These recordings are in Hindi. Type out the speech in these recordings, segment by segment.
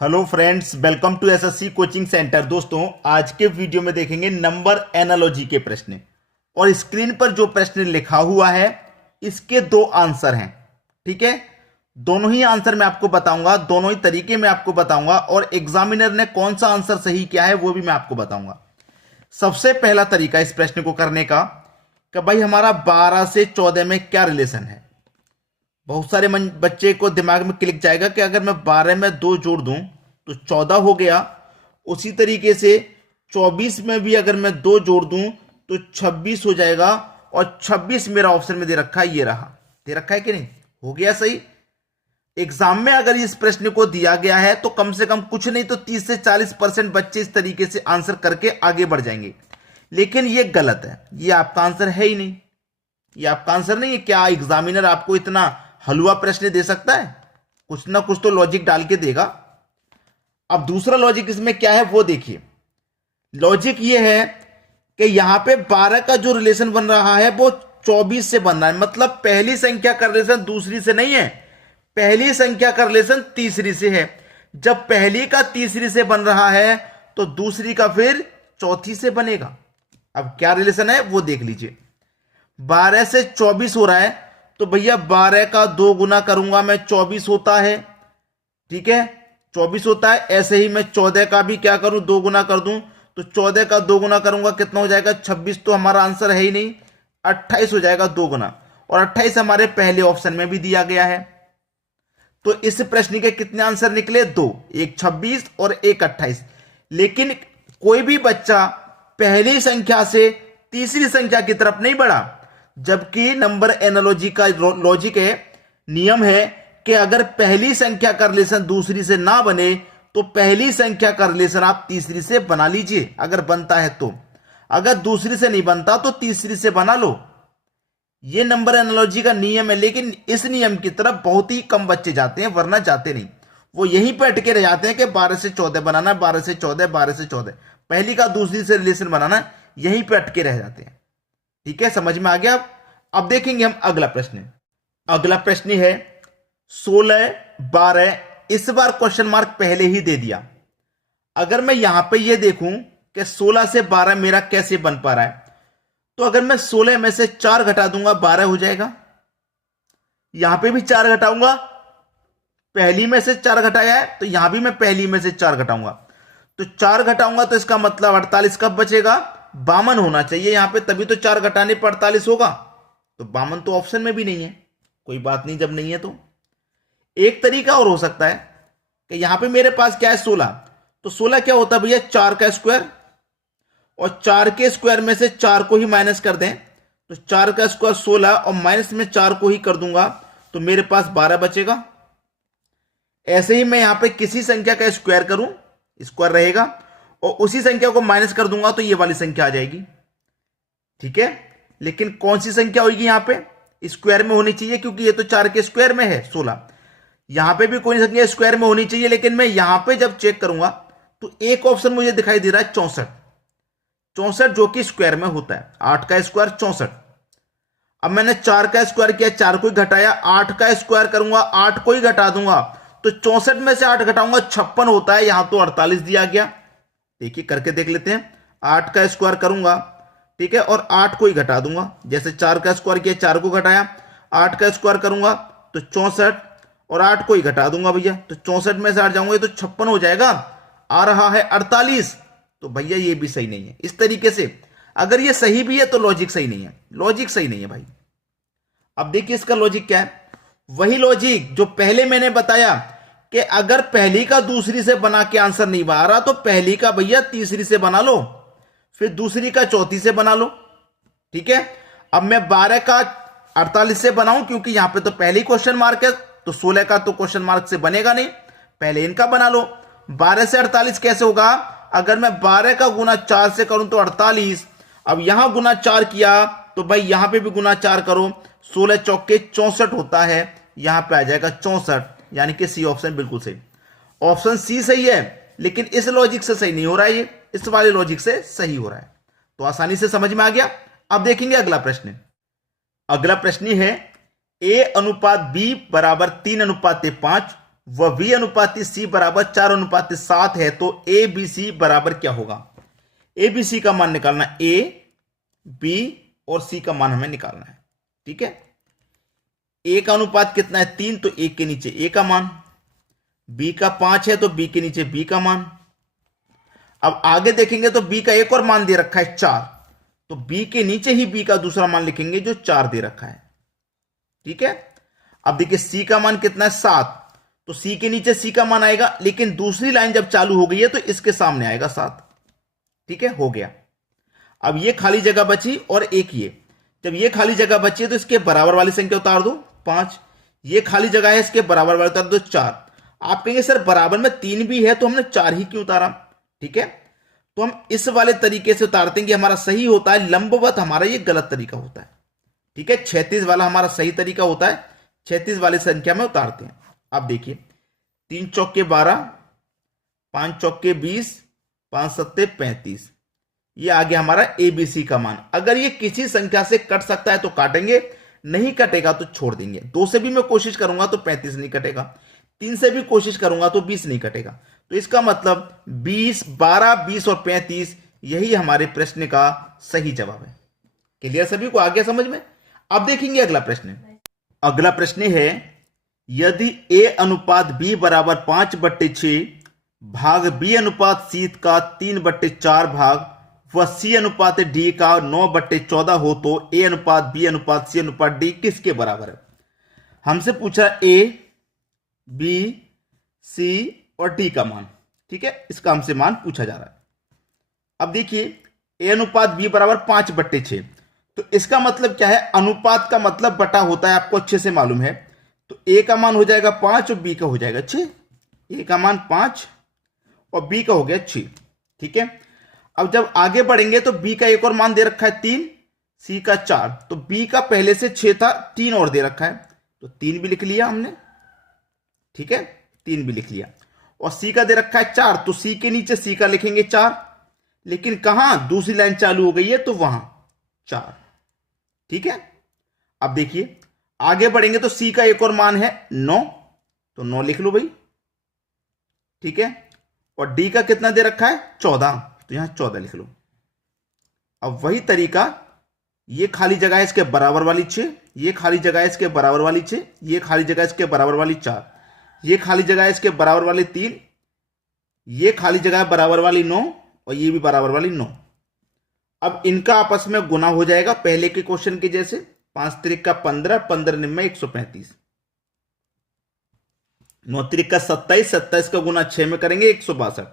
Hello friends, welcome to SSC coaching centre. दोस्तों, आज के वीडियो में देखेंगे नंबर एनालॉजी के प्रश्न और स्क्रीन पर जो प्रश्न लिखा हुआ है इसके दो आंसर हैं। ठीक है, दोनों ही आंसर मैं आपको बताऊंगा, दोनों ही तरीके मैं आपको बताऊंगा और एग्जामिनर ने कौन सा आंसर सही किया है वो भी मैं आपको बताऊंगा। सबसे पहला तरीका इस प्रश्न को करने का कि भाई हमारा 12 से 14 में क्या रिलेशन है। बहुत सारे बच्चे को दिमाग में क्लिक जाएगा कि अगर मैं 12 में 2 जोड़ दूं तो 14 हो गया। उसी तरीके से 24 में भी अगर मैं 2 जोड़ दूं तो 26 हो जाएगा और 26 मेरा ऑप्शन में दे रखा है, ये रहा। दे रखा है कि नहीं? हो गया सही। एग्जाम में अगर इस प्रश्न को दिया गया है तो कम से कम कुछ नहीं तो 30 से 40% बच्चे इस तरीके से आंसर करके आगे बढ़ जाएंगे। लेकिन ये गलत है, ये आपका आंसर है ही नहीं, ये आपका आंसर नहीं है। क्या एग्जामिनर आपको इतना हलवा प्रश्न दे सकता है? कुछ ना कुछ तो लॉजिक डाल के देगा। अब दूसरा लॉजिक इसमें क्या है वो देखिए। लॉजिक ये है कि यहां पे 12 का जो रिलेशन बन रहा है वो 24 से बन रहा है। मतलब पहली संख्या का रिलेशन दूसरी से नहीं है, पहली संख्या का रिलेशन तीसरी से है। जब पहली का तीसरी से बन रहा है तो दूसरी का फिर चौथी से बनेगा। अब क्या रिलेशन है वो देख लीजिए। 12 से 24 हो रहा है तो भैया 12 का 2 गुना करूंगा मैं, 24 होता है। ठीक है, 24 होता है। ऐसे ही मैं 14 का भी क्या करूं, 2 गुना कर दूं तो 14 का 2 गुना करूंगा कितना हो जाएगा? 26। तो हमारा आंसर है ही नहीं, 28 हो जाएगा 2 गुना। और 28 हमारे पहले ऑप्शन में भी दिया गया है। तो इस प्रश्न के कितने आंसर निकले? 2, एक 26 और एक 28। लेकिन कोई भी बच्चा पहली संख्या से तीसरी संख्या की तरफ नहीं बढ़ा, जबकि नंबर एनालॉजी का लॉजिक है, नियम है कि अगर पहली संख्या का रिलेशन दूसरी से ना बने तो पहली संख्या का रिलेशन आप तीसरी से बना लीजिए, अगर बनता है तो। अगर दूसरी से नहीं बनता तो तीसरी से बना लो। यह नंबर एनालॉजी का नियम है। लेकिन इस नियम की तरफ बहुत ही कम बच्चे जाते हैं, वरना जाते नहीं। वो यहीं पर अटके रह जाते हैं कि 12 से 14 बनाना, 12 से 14, 12 से 14, पहली का दूसरी से रिलेशन बनाना, यहीं पर अटके रह जाते हैं। ठीक है, समझ में आ गया? अब देखेंगे हम अगला प्रश्न। अगला प्रश्न है 16, 12। इस बार क्वेश्चन मार्क पहले ही दे दिया। अगर मैं यहां पे ये देखूं कि 16 से 12 मेरा कैसे बन पा रहा है, तो अगर मैं 16 में से 4 घटा दूंगा 12 हो जाएगा। यहां पे भी 4 घटाऊंगा, पहली में से 4 घटाया है तो यहां भी मैं पहली में से 4 घटाऊंगा। तो 4 घटाऊंगा तो इसका मतलब 48 कब बचेगा? 52 होना चाहिए यहां पे, तभी तो 4 घटाने पर 48 होगा। तो 52 तो ऑप्शन में भी नहीं है। कोई बात नहीं, जब नहीं है तो एक तरीका और हो सकता है कि यहां पे मेरे पास क्या है 16। तो 16 क्या होता है भैया? 4 का स्क्वायर, और 4 के स्क्वायर में से 4 को ही माइनस कर दें तो 4 का स्क्वायर 16 और माइनस में 4 को ही कर दूंगा तो मेरे पास 12 बचेगा। ऐसे ही मैं यहां पे किसी संख्या का स्क्वायर करूं, स्क्वायर रहेगा, और उसी संख्या को माइनस कर दूंगा तो ये वाली संख्या आ जाएगी। ठीक है, लेकिन कौन सी संख्या होगी यहां पे? स्क्वायर में होनी चाहिए, क्योंकि ये तो 4 के स्क्वायर में है 16। यहां पे भी कोई संख्या स्क्वायर में होनी चाहिए, लेकिन मैं यहां पे जब चेक करूंगा तो एक ऑप्शन मुझे दिखाई दे रहा है 64, 64 जो कि स्क्वायर में होता है। 8 का स्क्वायर 64। अब मैंने 4 का स्क्वायर किया, 4 को ही घटाया, 8 का स्क्वायर करूंगा, 8 को ही घटा दूंगा तो 64 में से 8 घटाऊंगा 56 होता है। यहां तो 48 दिया गया। देखिए करके देख लेते हैं। 8 का स्क्वायर करूंगा, ठीक है, और 8 को ही घटा दूंगा। जैसे 4 का स्क्वायर किया, 4 को घटाया, 8 का स्क्वायर करूंगा तो 64 और 8 को ही घटा दूंगा भैया, तो 64 में से 8 जाऊंगा तो 56 हो जाएगा। आ रहा है 48। तो भैया ये भी सही नहीं है। इस तरीके से अगर ये सही भी है तो लॉजिक सही नहीं है, लॉजिक सही नहीं है भाई। अब देखिए इसका लॉजिक क्या है। वही लॉजिक जो पहले मैंने बताया कि अगर पहली का दूसरी से बना के आंसर नहीं आ रहा तो पहली का भैया तीसरी से बना लो, फिर दूसरी का चौथी से बना लो। ठीक है, अब मैं 12 का 48 से बनाऊं, क्योंकि यहां पे तो पहले ही क्वेश्चन मार्क है, तो 16 का तो क्वेश्चन मार्क से बनेगा नहीं, पहले इनका बना लो। 12 से 48 कैसे होगा? अगर मैं 12 का गुना 4 से करूं तो 48। अब यहां गुना 4 किया तो भाई यहां पे भी गुना 4 करो, 16 चौके 64 होता है। यहां पे आ जाएगा 64, यानी कि सी ऑप्शन बिल्कुल सही। ऑप्शन सी सही है, लेकिन इस लॉजिक से सही नहीं हो रहा है, ये इस वाले लॉजिक से सही हो रहा है। तो आसानी से समझ में आ गया। अब देखेंगे अगला प्रश्न। अगला प्रश्न है a अनुपात b बराबर 3 अनुपात 5 वह V अनुपाती C बराबर 4:7 है, तो ए बी सी बराबर क्या होगा? ए बी सी का मान निकालना, ए बी और सी का मान हमें निकालना है। ठीक है, ए का अनुपात कितना है 3, तो 1 के नीचे ए का मान, बी का 5 है तो बी के नीचे बी का मान। अब आगे देखेंगे तो बी का एक और मान दे रखा है 4, तो बी के नीचे ही बी का दूसरा मान लिखेंगे जो 4 दे रखा है। ठीक है, अब देखिए सी का मान कितना है 7, तो सी के नीचे सी का मान आएगा, लेकिन दूसरी लाइन जब चालू हो गई है तो इसके सामने आएगा 7। ठीक है, हो गया। अब ये खाली जगह बची और एक ये, जब ये खाली जगह बची है तो इसके बराबर वाली संख्या उतार दो 5, ये खाली जगह है इसके बराबर वाली उतार दो 4। आप कहेंगे सर बराबर में 3 भी है तो हमने 4 ही क्यों उतारा? ठीक है, तो हम इस वाले तरीके से उतारते हैं कि हमारा सही होता है, लंबवत हमारा ये गलत तरीका होता है। ठीक है, 36 वाला हमारा सही तरीका होता है, 36 वाली संख्या में उतारते हैं। अब देखिए 3 चौके 12, 5 चौके 20, 5 सत्ते 35, ये आ गया हमारा एबीसी का मान। अगर ये किसी संख्या से कट सकता है तो काटेंगे, नहीं कटेगा तो छोड़ देंगे। 2 से भी मैं कोशिश करूंगा तो 35 नहीं कटेगा, 3 से भी कोशिश करूंगा तो 20 नहीं कटेगा। तो इसका मतलब 20, 12, 20 और 35 यही हमारे प्रश्न का सही जवाब है। क्लियर सभी को? आ गया समझ में? अब देखेंगे अगला प्रश्न। अगला प्रश्न है, यदि ए अनुपात बी बराबर 5/6 भाग बी अनुपात सी का 3/4 भाग व सी अनुपात डी का 9/14 हो, तो ए अनुपात बी अनुपात सी अनुपात डी किसके बराबर है? हमसे पूछा ए बी सी और डी का मान। ठीक है, इसका हमसे मान पूछा जा रहा है। अब देखिए ए अनुपात बी बराबर 5/6, तो इसका मतलब क्या है? अनुपात का मतलब बटा होता है, आपको अच्छे से मालूम है। तो ए का मान हो जाएगा 5 और बी का हो जाएगा 6। ए का मान 5 और बी का हो गया 6। ठीक है, अब जब आगे बढ़ेंगे तो बी का एक और मान दे रखा है 3, सी का 4, तो बी का पहले से 6 था, 3 और दे रखा है, तो 3 भी लिख लिया हमने। ठीक है, 3 भी लिख लिया। और सी का दे रखा है 4, तो सी के नीचे सी का लिखेंगे 4, लेकिन कहां? दूसरी लाइन चालू हो गई है तो वहां 4। ठीक है, अब देखिए आगे बढ़ेंगे तो सी का एक और मान है 9, तो 9 लिख लो भाई। ठीक है, और डी का कितना दे रखा है 14, तो यहां 14 लिख लो। अब वही तरीका, ये खाली जगह है इसके बराबर वाली 6, ये खाली जगह है इसके बराबर वाली 6, ये खाली जगह है इसके बराबर वाली 4, ये खाली जगह है इसके बराबर वाली 3, ये खाली जगह है बराबर वाली 9 और ये भी बराबर वाली 9। अब इनका आपस में गुना हो जाएगा पहले के क्वेश्चन के जैसे, 5 त्रिक का 15, 15 निम्न 135, 9 त्रिक का 27, 27 का गुना 6 में करेंगे 162,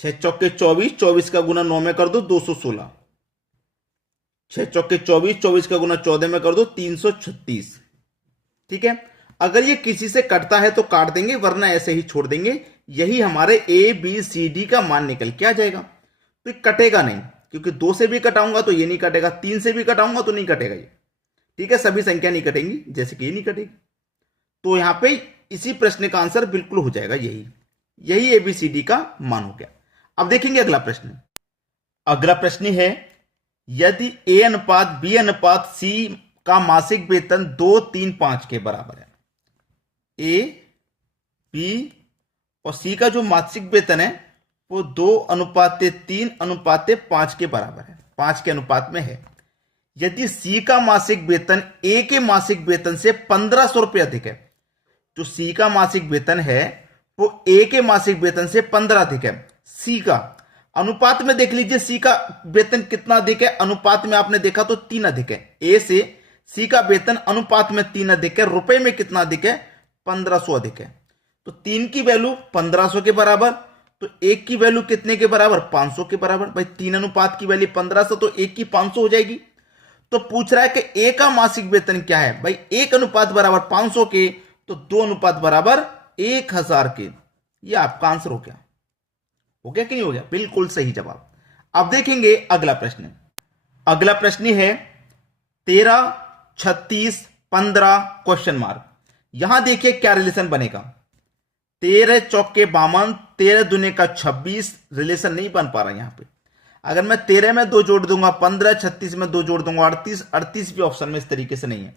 6 चौके 24, 24 का गुना 9 में कर दो 216, 6 चौके 24, 24 का गुना 14 में कर दो 336। ठीक है, अगर ये किसी से कटता है तो काट देंगे, वरना ऐसे ही छोड़ देंगे। यही हमारे ए बी सी डी का मान निकल के आ जाएगा। तो ये कटेगा नहीं, क्योंकि 2 से भी कटाऊंगा तो ये नहीं कटेगा, 3 से भी कटाऊंगा तो नहीं कटेगा ये। ठीक है, सभी संख्या नहीं कटेंगी, जैसे कि ये नहीं कटेगी। तो यहां पे इसी प्रश्न का आंसर बिल्कुल हो जाएगा यही एबीसीडी का मान हो गया। अब देखेंगे अगला प्रश्न। अगला प्रश्न है, यदि ए अनुपात बी अनुपात सी का मासिक वेतन 2, 3, 5 के बराबर है। ए बी और सी का जो मासिक वेतन है वो 2:3:5 के बराबर है, 5 के अनुपात में है। यदि सी का मासिक वेतन ए के मासिक वेतन से 1500 रुपये अधिक है, जो सी का मासिक वेतन है वो ए के मासिक वेतन से 15 अधिक है। सी का अनुपात में देख लीजिए, सी का वेतन कितना अधिक है? अनुपात में आपने देखा तो 3 अधिक है। ए से सी का वेतन अनुपात में 3 अधिक है, रुपए में कितना अधिक है? 1500 अधिक है। तो 3 की वैल्यू 1500 के बराबर, तो 1 की वैल्यू कितने के बराबर? 500 के बराबर। भाई 3 अनुपात की वैल्यू 1500, तो 1 की 500 हो जाएगी। तो पूछ रहा है कि ए का मासिक वेतन क्या है? भाई 1 अनुपात बराबर 500 के, तो 2 अनुपात बराबर 1000 के। ये आपका आंसर हो गया। हो गया कि नहीं हो गया? बिल्कुल सही जवाब। अब देखेंगे अगला प्रश्न। अगला प्रश्न है 13, 36, 15 क्वेश्चन मार्क। यहां देखिए क्या रिलेशन बनेगा। 13 चौके 52, 13 दूने का 26, रिलेशन नहीं बन पा रहा यहां पे। अगर मैं 13 में 2 जोड़ दूंगा 15, 36 में 2 जोड़ दूंगा 38 भी ऑप्शन में इस तरीके से नहीं है।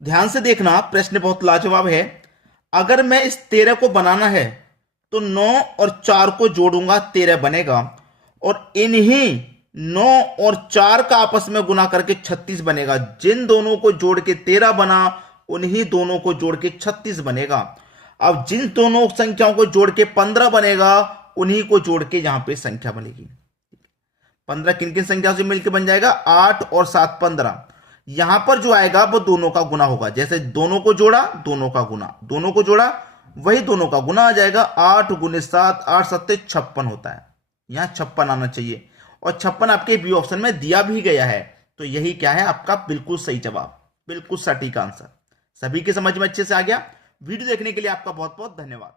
ध्यान से देखना, प्रश्न बहुत लाजवाब है। अगर मैं इस 13 को बनाना है तो 9 और 4 को जोड़ूंगा 13 बनेगा, और इन्हीं 9 और 4 का आपस में गुना करके 36 बनेगा। जिन दोनों को जोड़ के 13 बना उन्हीं दोनों को जोड़ के 36 बनेगा। अब जिन दोनों संख्याओं को जोड़ के 15 बनेगा उन्हीं को जोड़ के यहां पे संख्या बनेगी। 15 किन किन संख्याओं से मिलकर बन जाएगा? 8 और 7 15। यहां पर जो आएगा वो दोनों का गुना होगा। जैसे दोनों को जोड़ा दोनों का गुना, दोनों को जोड़ा वही दोनों का गुना आ जाएगा। 8 गुने 7, 8 सत्ते 56 होता है। यहां 56 आना चाहिए, और 56 आपके बी ऑप्शन में दिया भी गया है। तो यही क्या है आपका बिल्कुल सही जवाब, बिल्कुल सटीक आंसर। सभी के समझ में अच्छे से आ गया। वीडियो देखने के लिए आपका बहुत बहुत धन्यवाद।